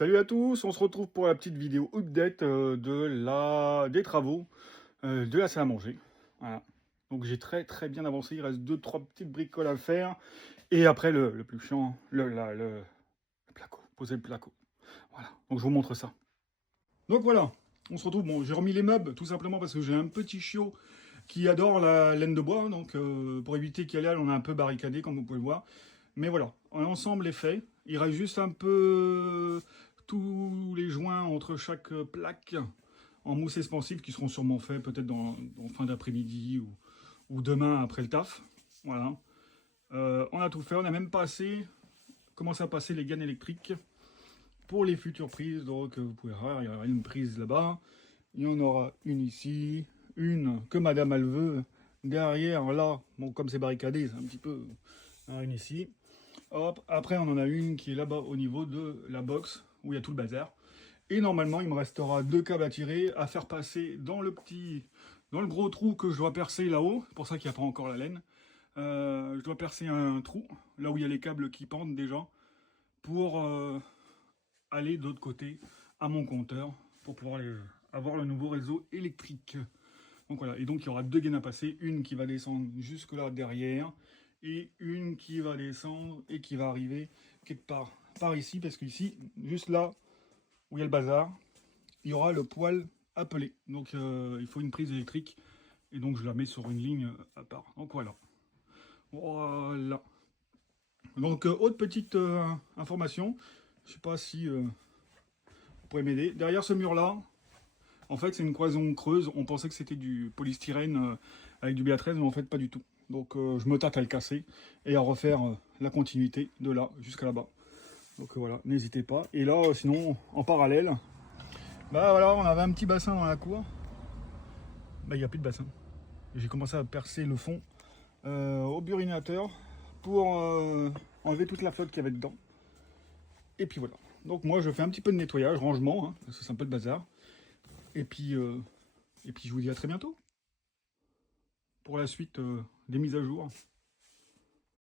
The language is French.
Salut à tous, on se retrouve pour la petite vidéo update des travaux de la salle à manger. Voilà. Donc j'ai très bien avancé, il reste 2-3 petites bricoles à faire. Et après le plus chiant, le placo, poser le placo. Voilà, donc je vous montre ça. Donc voilà, on se retrouve, bon j'ai remis les meubles tout simplement parce que j'ai un petit chiot qui adore la laine de bois. Donc pour éviter qu'il y aille, on a un peu barricadé comme vous pouvez le voir. Mais voilà, l'ensemble est fait. Il reste juste un peu tous les joints entre chaque plaque en mousse expansive qui seront sûrement faits peut-être dans fin d'après-midi ou demain après le taf. Voilà. On a tout fait, on a même commencé à passer les gaines électriques pour les futures prises. Donc vous pouvez voir, il y aura une prise là-bas, il y en aura une ici, une que madame elle veut derrière là. Bon, comme c'est barricadé, c'est un petit peu une ici. Hop, après on en a une qui est là-bas au niveau de la box où il y a tout le bazar. Et normalement il me restera 2 câbles à tirer, à faire passer dans le gros trou que je dois percer là-haut. C'est pour ça qu'il n'y a pas encore la laine. Je dois percer un trou, là où il y a les câbles qui pendent déjà, pour aller de l'autre côté à mon compteur, pour pouvoir avoir le nouveau réseau électrique. Donc voilà, et donc il y aura 2 gaines à passer, une qui va descendre jusque là derrière, et une qui va descendre et qui va arriver quelque part par ici, parce qu'ici, juste là où il y a le bazar, il y aura le poêle appelé. Donc il faut une prise électrique, et donc je la mets sur une ligne à part. Donc voilà. Voilà. Donc autre petite information, je sais pas si vous pourrez m'aider. Derrière ce mur-là, en fait, c'est une cloison creuse. On pensait que c'était du polystyrène avec du BA13, mais en fait, pas du tout. Donc, je me tâte à le casser et à refaire la continuité de là jusqu'à là-bas. Donc, voilà, n'hésitez pas. Et là, sinon, en parallèle, bah voilà, on avait un petit bassin dans la cour. Bah, il n'y a plus de bassin. J'ai commencé à percer le fond au burinateur pour enlever toute la flotte qu'il y avait dedans. Et puis voilà. Donc, moi, je fais un petit peu de nettoyage, rangement, hein, parce que c'est un peu le bazar. Et puis, je vous dis à très bientôt pour la suite des mises à jour.